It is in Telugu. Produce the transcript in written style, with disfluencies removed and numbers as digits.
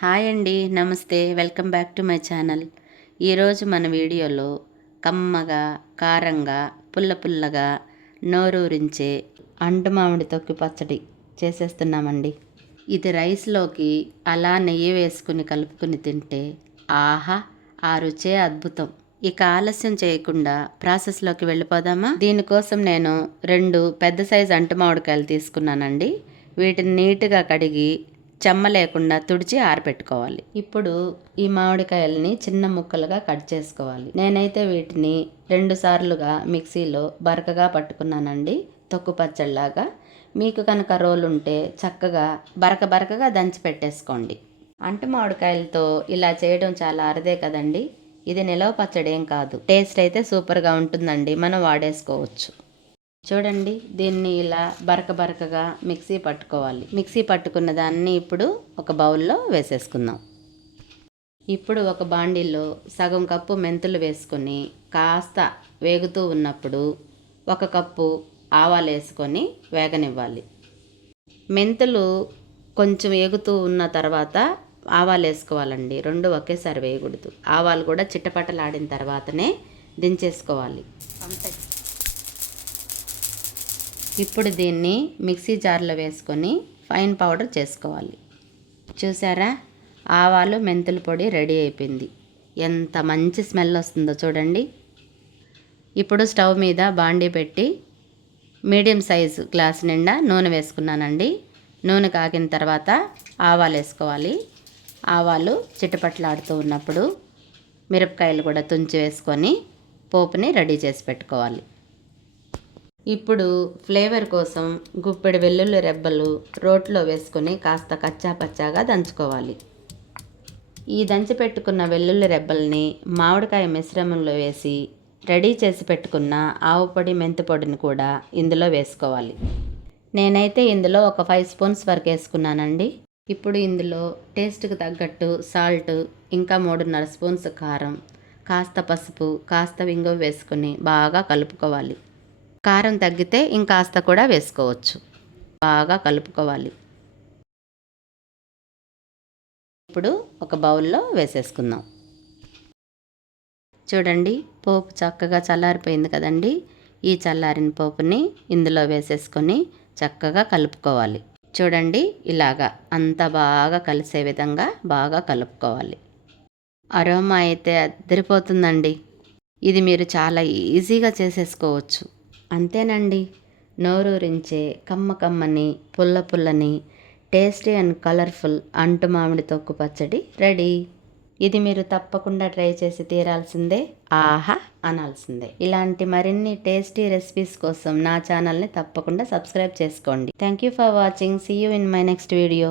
హాయ్ అండి, నమస్తే. Welcome back to my channel. ఈరోజు మన వీడియోలో కమ్మగా, కారంగా, పుల్లగా నోరూరించే అంటు మామిడి తొక్కు పచ్చడి చేసేస్తున్నామండి. ఇది రైస్లోకి అలా నెయ్యి వేసుకుని కలుపుకుని తింటే ఆహా, ఆ రుచే అద్భుతం. ఇక ఆలస్యం చేయకుండా ప్రాసెస్లోకి వెళ్ళిపోదామా? దీనికోసం నేను 2 పెద్ద సైజు అంటు మామిడికాయలు తీసుకున్నానండి. వీటిని నీట్గా కడిగి చెమ్మ లేకుండా తుడిచి ఆరబెట్టుకోవాలి. ఇప్పుడు ఈ మామిడికాయలని చిన్న ముక్కలుగా కట్ చేసుకోవాలి. నేనైతే వీటిని 2 సార్లుగా మిక్సీలో బరకగా పట్టుకున్నానండి, తొక్కు పచ్చడిలాగా. మీకు కనుక రోలు ఉంటే చక్కగా బరకగా దంచి పెట్టేసుకోండి. అంటు మామిడికాయలతో ఇలా చేయడం చాలా అరుదే కదండి. ఇది నిలవ పచ్చడి ఏం కాదు. టేస్ట్ అయితే సూపర్గా ఉంటుందండి, మనం వాడేసుకోవచ్చు. చూడండి, దీన్ని ఇలా బరకగా మిక్సీ పట్టుకోవాలి. మిక్సీ పట్టుకున్న దాన్ని ఇప్పుడు ఒక బౌల్లో వేసేసుకుందాం. ఇప్పుడు ఒక బాండీలో సగం కప్పు మెంతులు వేసుకొని కాస్త వేగుతూ ఉన్నప్పుడు 1 కప్పు ఆవాలు వేసుకొని వేగనివ్వాలి. మెంతులు కొంచెం వేగుతూ ఉన్న తర్వాత ఆవాలు వేసుకోవాలండి. 2 ఒకేసారి వేయకూడదు. ఆవాలు కూడా చిట్టపట్టలాడిన తర్వాతనే దించేసుకోవాలి. అంతే. ఇప్పుడు దీన్ని మిక్సీ జార్లో వేసుకొని ఫైన్ పౌడర్ చేసుకోవాలి. చూసారా, ఆవాలు మెంతుల పొడి రెడీ అయిపోయింది. ఎంత మంచి స్మెల్ వస్తుందో చూడండి. ఇప్పుడు స్టవ్ మీద బాండీ పెట్టి మీడియం సైజు గ్లాస్ నిండా నూనె వేసుకున్నానండి. నూనె కాగిన తర్వాత ఆవాలు వేసుకోవాలి. ఆవాలు చిటపట్లాడుతూ ఉన్నప్పుడు మిరపకాయలు కూడా తుంచి వేసుకొని పోపుని రెడీ చేసి పెట్టుకోవాలి. ఇప్పుడు ఫ్లేవర్ కోసం గుప్పెడు వెల్లుల్లి రెబ్బలు రోట్లో వేసుకొని కాస్త కచ్చా పచ్చాగా దంచుకోవాలి. ఈ దంచి పెట్టుకున్న వెల్లుల్లి రెబ్బల్ని మామిడికాయ మిశ్రమంలో వేసి రెడీ చేసి పెట్టుకున్న ఆవు పొడి, మెంతి పొడిని కూడా ఇందులో వేసుకోవాలి. నేనైతే ఇందులో ఒక 5 స్పూన్స్ వరకు వేసుకున్నానండి. ఇప్పుడు ఇందులో టేస్ట్కి తగ్గట్టు సాల్ట్, ఇంకా 3.5 స్పూన్స్ కారం, కాస్త పసుపు, కాస్త ఇంగువ వేసుకొని బాగా కలుపుకోవాలి. కారం తగ్గితే ఇంకాస్త కూడా వేసుకోవచ్చు. బాగా కలుపుకోవాలి. ఇప్పుడు ఒక బౌల్లో వేసేసుకుందాం. చూడండి, పోపు చక్కగా చల్లారిపోయింది కదండి. ఈ చల్లారిన పోపుని ఇందులో వేసేసుకొని చక్కగా కలుపుకోవాలి. చూడండి, ఇలాగా అంతా బాగా కలిసే విధంగా బాగా కలుపుకోవాలి. అరోమా అయితే అద్దరిపోతుందండి. ఇది మీరు చాలా ఈజీగా చేసేసుకోవచ్చు. అంతేనండి, నోరూరించే కమ్మని పుల్లని టేస్టీ అండ్ కలర్ఫుల్ అంటు మామిడి తొక్కు పచ్చడి రెడీ. ఇది మీరు తప్పకుండా ట్రై చేసి తీరాల్సిందే, ఆహా అనాల్సిందే. ఇలాంటి మరిన్ని టేస్టీ రెసిపీస్ కోసం నా ఛానల్ని తప్పకుండా సబ్స్క్రైబ్ చేసుకోండి. Thank you for watching. See you in my next video.